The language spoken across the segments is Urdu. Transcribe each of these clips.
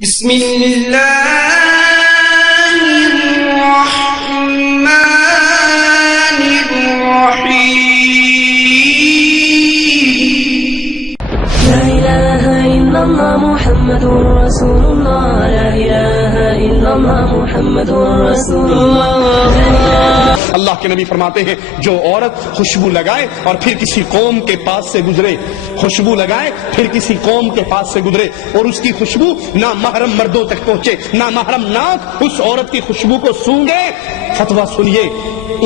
بسم اللہ الرحمن الرحیم لا الہ الا اللہ محمد رسول اللہ لا الہ الا اللہ محمد رسول اللہ اللہ کے نبی فرماتے ہیں جو عورت خوشبو لگائے اور پھر کسی قوم کے پاس سے گزرے، خوشبو لگائے پھر کسی قوم کے پاس سے گزرے اور اس کی خوشبو نہ محرم مردوں تک پہنچے، نہ محرم ناک اس عورت کی خوشبو کو سونگے، فتویٰ سنیے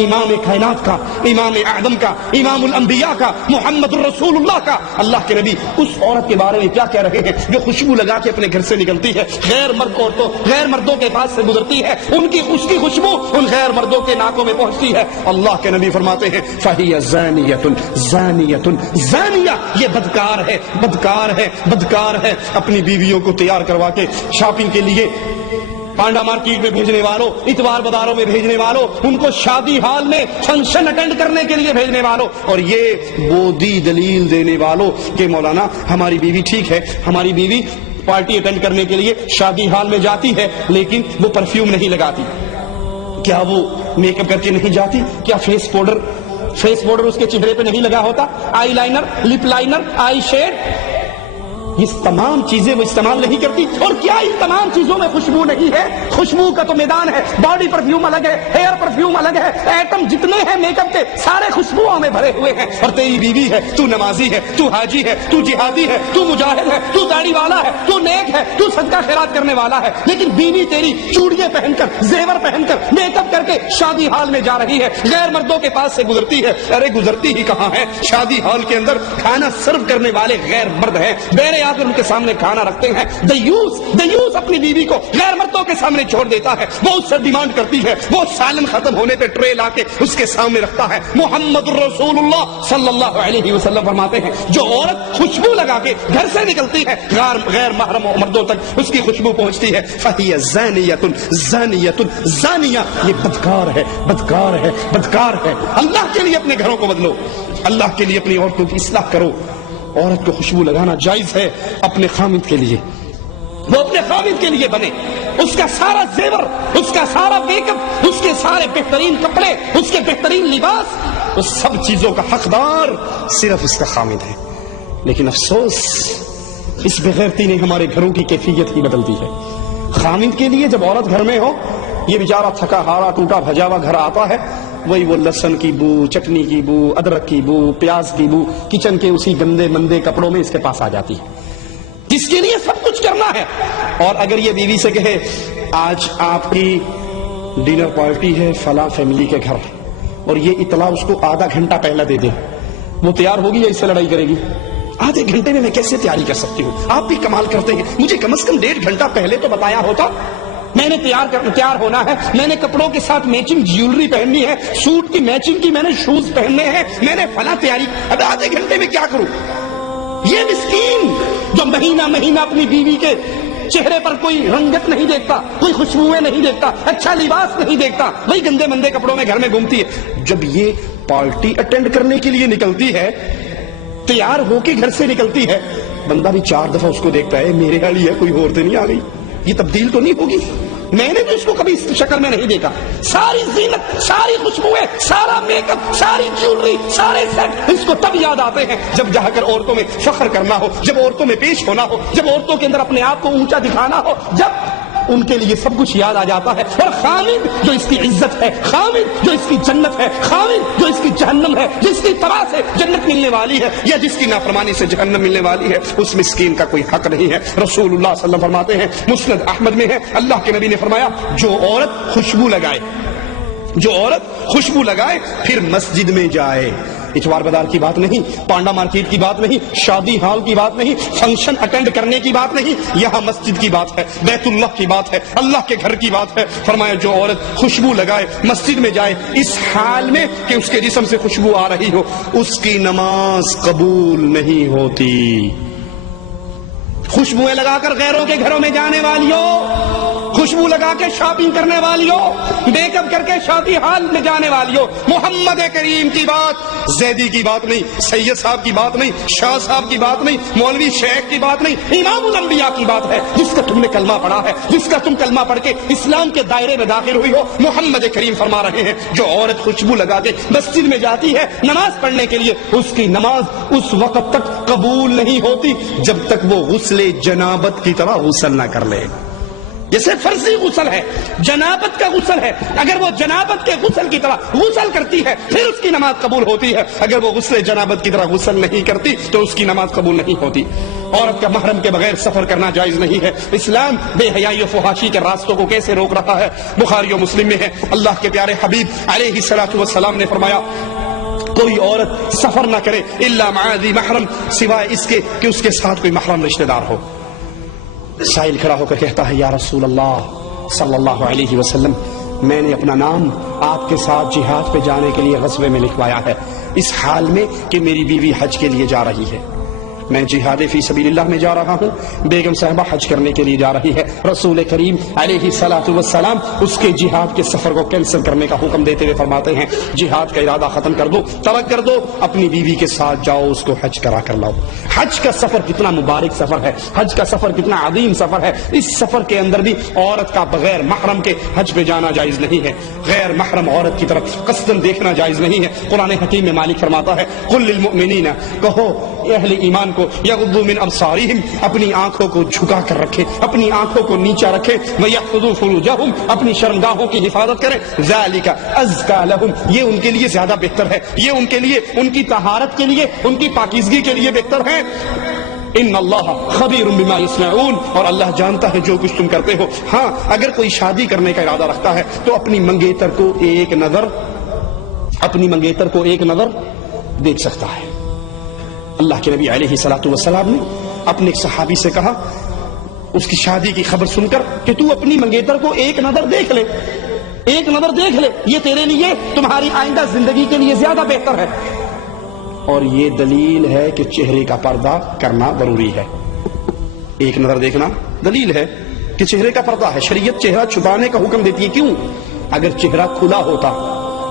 امام کائنات کا، امام اعظم کا، امام الانبیاء کا، محمد الرسول اللہ کا، اللہ کے نبی اس عورت کے بارے میں کیا کہہ رہے ہیں جو خوشبو لگا کے اپنے گھر سے نکلتی ہے، غیر مرد عورتوں غیر مردوں کے پاس سے گزرتی ہے، اس کی خوشبو ان غیر مردوں کے ناکوں میں پہنچتی ہے، اللہ کے نبی فرماتے ہیں فَهِيَ زَانِيَةٌ زَانِيَةٌ زَانِيَةٌ، یہ بدکار ہے بدکار ہے بدکار ہے۔ اپنی بیویوں کو تیار کروا کے شاپنگ کے لیے پانڈا مارکیٹ میں بھیجنے والوں، اتوار بازاروں میں بھیجنے والوں، ان کو شادی ہال میں فنکشن اٹینڈ کرنے کے لیے بھیجنے والوں، اور یہ بودی دلیل دینے والوں کہ مولانا ہماری بیوی ٹھیک ہے، ہماری بیوی پارٹی اٹینڈ کرنے کے لیے شادی ہال میں جاتی ہے لیکن وہ پرفیوم نہیں لگاتی، کیا وہ میک اپ کر کے نہیں جاتی، کیا فیس پاؤڈر اس کے چہرے پہ نہیں لگا ہوتا، آئی لائنر، لپ لائنر، آئی شیڈ، یہ تمام چیزیں وہ استعمال نہیں کرتی، اور کیا ان تمام چیزوں میں خوشبو نہیں ہے؟ خوشبو کا تو میدان ہے، باڈی پرفیوم الگ ہے، ہیئر پرفیوم الگ ہے، ایٹم جتنے ہیں میک اپ کے سارے خوشبوؤں میں بھرے ہوئے ہیں، اور تیری بیوی ہے، تو نمازی ہے، تو حاجی ہے، تو جہادی ہے، تو مجاہد ہے، تو داڑھی والا ہے، تو نیک ہے، تو صدقہ خیرات کرنے والا ہے، لیکن بیوی تیری چوڑیاں پہن کر، زیور پہن کر، میک اپ کر کے شادی ہال میں جا رہی ہے، غیر مردوں کے پاس سے گزرتی ہے، ارے گزرتی ہی کہاں ہے، شادی ہال کے اندر کھانا سرو کرنے والے غیر مرد ہیں، بیرے آ کر ان کے سامنے کھانا رکھتے ہیں، دیوس اپنی بیوی کو غیر مردوں کے سامنے چھوڑ دیتا ہے، وہ اس سے ڈیمانڈ کرتی ہے، وہ سالن ختم ہونے پہ ٹرے لا کے اس کے سامنے رکھتا ہے، محمد رسول اللہ صلی اللہ علیہ وسلم فرماتے ہیں جو عورت خوشبو لگا کے گھر سے نکلتی ہے غیر محرم مردوں تک اس کی خوشبو پہنچتی ہے، فَهِيَ زَانِيَةٌ زَانِيَةٌ زَانِيَةٌ، یہ بدکار ہے بدکار ہے بدکار ہے۔ اللہ کے لیے اپنے گھروں کو بدلو، اللہ کے لیے اپنی عورتوں کی اصلاح کرو۔ عورت کو خوشبو لگانا جائز ہے اپنے خامد کے لیے، وہ اپنے خامد کے لیے بنے، اس کا سارا زیور، اس کا سارا میک اپ، اس کے سارے بہترین کپڑے، اس کے بہترین لباس، اس سب چیزوں کا حقدار صرف اس کا خامد ہے۔ لیکن افسوس اس بغیرتی نے ہمارے گھروں کی کیفیت ہی بدل دی ہے۔ خامد کے لیے جب عورت گھر میں ہو، یہ بیچارہ تھکا ہارا ٹوٹا بھجا ہوا گھر آتا ہے، وہی وہ لہسن کی بو، چٹنی کی بو، ادرک کی بو، پیاز کی بو کچن کے اسی گندے مندے کپڑوں میں اس کے پاس آ جاتی ہے، جس کے لیے سب کچھ کرنا ہے۔ اور اگر یہ بیوی سے کہے آج آپ کی ڈنر پارٹی ہے فلاں فیملی کے گھر، اور یہ اطلاع اس کو آدھا گھنٹہ پہلے دے دے، وہ تیار ہوگی یا اس سے لڑائی کرے گی؟ آدھے گھنٹے میں کیسے تیاری کر سکتی ہوں؟ آپ بھی کمال کرتے ہیں، مجھے کم از کم 1.5 گھنٹہ پہلے تو بتایا ہوتا، میں نے تیار ہونا ہے، میں نے کپڑوں کے ساتھ میچنگ جیولری پہننی ہے، سوٹ کی میچنگ کی میں نے شوز پہننے ہیں، میں نے فلاں تیاری، اب آدھے گھنٹے میں کیا کروں؟ یہ مسکین جو مہینہ اپنی بیوی کے چہرے پر کوئی رنگت نہیں دیکھتا، کوئی خوشبوئیں نہیں دیکھتا، اچھا لباس نہیں دیکھتا، وہی گندے مندے کپڑوں میں گھر میں گھومتی ہے، جب یہ پارٹی اٹینڈ کرنے کے لیے نکلتی ہے، تیار ہو کے گھر سے نکلتی ہے، بندہ بھی 4 دفعہ اس کو دیکھتا ہے میرے والی ہے کوئی اور تو نہیں آ گئی، یہ تبدیل تو نہیں ہوگی؟ میں نے بھی اس کو کبھی اس شکل میں نہیں دیکھا، ساری زینت، ساری خوشبوئیں، سارا میک اپ، ساری جیولری، سارے سیٹ اس کو تب یاد آتے ہیں جب جا کر عورتوں میں فخر کرنا ہو، جب عورتوں میں پیش ہونا ہو، جب عورتوں کے اندر اپنے آپ کو اونچا دکھانا ہو، جب ان کے لیے سب کچھ یاد آ جاتا ہے۔ اور خامد جو اس کی عزت ہے، خامد جو اس کی جنت ہے، خامد جو اس کی جہنم ہے، جس کی طرح سے جنت ملنے والی ہے یا جس کی نافرمانی سے جہنم ملنے والی ہے، اس مسکین کا کوئی حق نہیں ہے۔ رسول اللہ صلی اللہ علیہ وسلم فرماتے ہیں، مسند احمد میں ہے، اللہ کے نبی نے فرمایا جو عورت خوشبو لگائے پھر مسجد میں جائے، اتوار بازار کی بات نہیں، پانڈا مارکیٹ کی بات نہیں، شادی ہال کی بات نہیں، فنکشن اٹینڈ کرنے کی بات نہیں، یہاں مسجد کی بات ہے، بیت اللہ کی بات ہے، اللہ کے گھر کی بات ہے۔ فرمایا جو عورت خوشبو لگائے مسجد میں جائے اس حال میں کہ اس کے جسم سے خوشبو آ رہی ہو، اس کی نماز قبول نہیں ہوتی۔ خوشبوئیں لگا کر غیروں کے گھروں میں جانے والیوں، خوشبو لگا کے شاپنگ کرنے والیوں، میک اپ کر کے شادی ہال میں جانے والیوں، محمد کریم کی بات، زیدی کی بات نہیں، سید صاحب کی بات نہیں، شاہ صاحب کی بات نہیں، مولوی شیخ کی بات نہیں، امام الانبیاء کی بات ہے، جس کا تم نے کلمہ پڑھا ہے، جس کا تم کلمہ پڑھ کے اسلام کے دائرے میں داخل ہوئی ہو۔ محمد کریم فرما رہے ہیں جو عورت خوشبو لگا کے مسجد میں جاتی ہے نماز پڑھنے کے لیے، اس کی نماز اس وقت تک قبول نہیں ہوتی جب تک وہ غسل جنابت کی طرح غسل نہ کر لے۔ جیسے فرضی غسل ہے، جنابت کا غسل ہے، اگر وہ جنابت کے غسل کی طرح غسل کرتی ہے پھر اس کی نماز قبول ہوتی ہے، اگر وہ غسل جنابت کی طرح غسل نہیں کرتی تو اس کی نماز قبول نہیں ہوتی۔ عورت کا محرم کے بغیر سفر کرنا جائز نہیں ہے۔ اسلام بے حیائی و فحاشی کے راستوں کو کیسے روک رہا ہے؟ بخاری و مسلم میں ہے، اللہ کے پیارے حبیب علیہ الصلوۃ والسلام نے فرمایا کوئی عورت سفر نہ کرے الا مع ذی محرم، سوائے اس کے کہ اس کے ساتھ کوئی محرم رشتہ دار ہو۔ سائل کھڑا ہو کر کہتا ہے یا رسول اللہ صلی اللہ علیہ وسلم، میں نے اپنا نام آپ کے ساتھ جہاد پہ جانے کے لیے غزوے میں لکھوایا ہے، اس حال میں کہ میری بیوی حج کے لیے جا رہی ہے، میں جہاد فی سبیل اللہ میں جا رہا ہوں، بیگم صاحبہ حج کرنے کے لیے جا رہی ہے۔ رسول کریم علیہ الصلوۃ والسلام اس کے جہاد کے سفر کو کینسل کرنے کا حکم دیتے ہوئے فرماتے ہیں جہاد کا ارادہ ختم کر دو، ترک کر دو، اپنی بیوی کے ساتھ جاؤ، اس کو حج کرا کر لاؤ۔ حج کا سفر کتنا مبارک سفر ہے، حج کا سفر کتنا عظیم سفر ہے، اس سفر کے اندر بھی عورت کا بغیر محرم کے حج پہ جانا جائز نہیں ہے، غیر محرم عورت کی طرف قصدن دیکھنا جائز نہیں ہے۔ قرآن حکیم میں مالک فرماتا ہے قل للمؤمنین، کہو اہل ایمان کو یغضوا من ابصارہم، اپنی آنکھوں کو جھکا کر رکھے، اپنی آنکھوں کو نیچا رکھے، ویحفظوا فروجہم، اپنی شرمگاہوں کی حفاظت کریں، ذالک ازکا لہم، یہ ان کے لیے زیادہ بہتر ہے، یہ ان کے لیے ان کی طہارت کے لیے ان کی پاکیزگی کے لیے بہتر ہے۔ ان اللہ خبیر بما یصنعون، اور اللہ جانتا ہے جو کچھ تم کرتے ہو۔ ہاں اگر کوئی شادی کرنے کا ارادہ رکھتا ہے تو اپنی منگیتر کو ایک نظر دیکھ سکتا ہے۔ اللہ کے نبی علیہ الصلوۃ والسلام نے اپنے ایک صحابی سے کہا اس کی شادی کی خبر سن کر کہ تو اپنی منگیتر کو ایک نظر دیکھ لے، ایک نظر دیکھ لے، یہ تیرے لیے تمہاری آئندہ زندگی کے لیے زیادہ بہتر ہے۔ اور یہ دلیل ہے کہ چہرے کا پردہ کرنا ضروری ہے۔ ایک نظر دیکھنا دلیل ہے کہ چہرے کا پردہ ہے، شریعت چہرہ چھپانے کا حکم دیتی ہے۔ کیوں؟ اگر چہرہ کھلا ہوتا،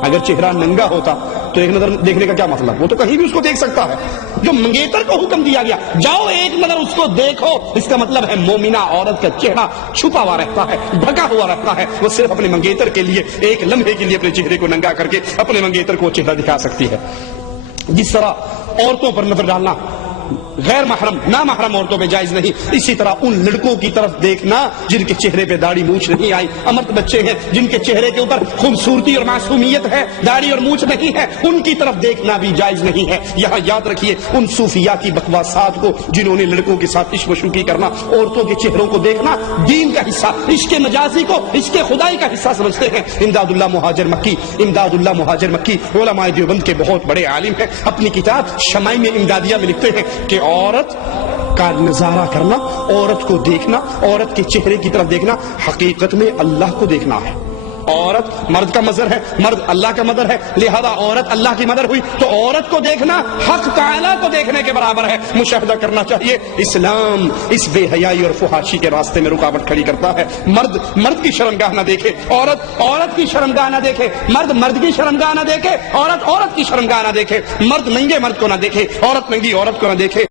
اگر چہرہ ننگا ہوتا تو ایک نظر دیکھنے کا کیا مطلب؟ وہ تو کہیں بھی اس کو دیکھ سکتا ہے۔ جو منگیتر کو حکم دیا گیا جاؤ ایک نظر اس کو دیکھو، اس کا مطلب ہے مومنہ عورت کا چہرہ چھپا ہوا رہتا ہے، ڈھکا ہوا رہتا ہے، وہ صرف اپنے منگیتر کے لیے ایک لمحے کے لیے اپنے چہرے کو ننگا کر کے اپنے منگیتر کو چہرہ دکھا سکتی ہے۔ جس طرح عورتوں پر نظر ڈالنا غیر محرم نامحرم عورتوں پہ جائز نہیں، اسی طرح ان لڑکوں کی طرف دیکھنا جن کے چہرے پہ داڑھی مونچھ نہیں آئی، امرد بچے ہیں جن کے چہرے کے اوپر خوبصورتی اور معصومیت ہے، داڑھی اور مونچھ نہیں ہے، ان کی طرف دیکھنا بھی جائز نہیں ہے۔ یہاں یاد رکھیے ان صوفیاء کی بکواسات کو جنہوں نے لڑکوں کے ساتھ عشق و شوخی کرنا، عورتوں کے چہروں کو دیکھنا دین کا حصہ، عشق مجازی کو عشق خدائی کا حصہ سمجھتے ہیں۔ امداد اللہ مہاجر مکی علماء دیوبند کے بہت بڑے عالم ہیں، اپنی کتاب شمائم امدادیہ میں لکھتے ہیں کہ عورت کا نظارہ کرنا، عورت کو دیکھنا، عورت کے چہرے کی طرف دیکھنا حقیقت میں اللہ کو دیکھنا ہے۔ عورت مرد کا مظہر ہے، مرد اللہ کا مظہر ہے، لہذا عورت اللہ کی مظہر ہوئی تو عورت کو دیکھنا حق تعالیٰ کو دیکھنے کے برابر ہے، مشاہدہ کرنا چاہیے۔ اسلام اس بے حیائی اور فحاشی کے راستے میں رکاوٹ کھڑی کرتا ہے۔ مرد کی شرمگاہ نہ دیکھے، عورت کی شرمگاہ نہ دیکھے، مرد کی شرمگاہ نہ دیکھے، عورت کی شرمگاہ نہ دیکھے، مرد ننگے مرد کو نہ دیکھے، عورت ننگی عورت کو نہ دیکھے۔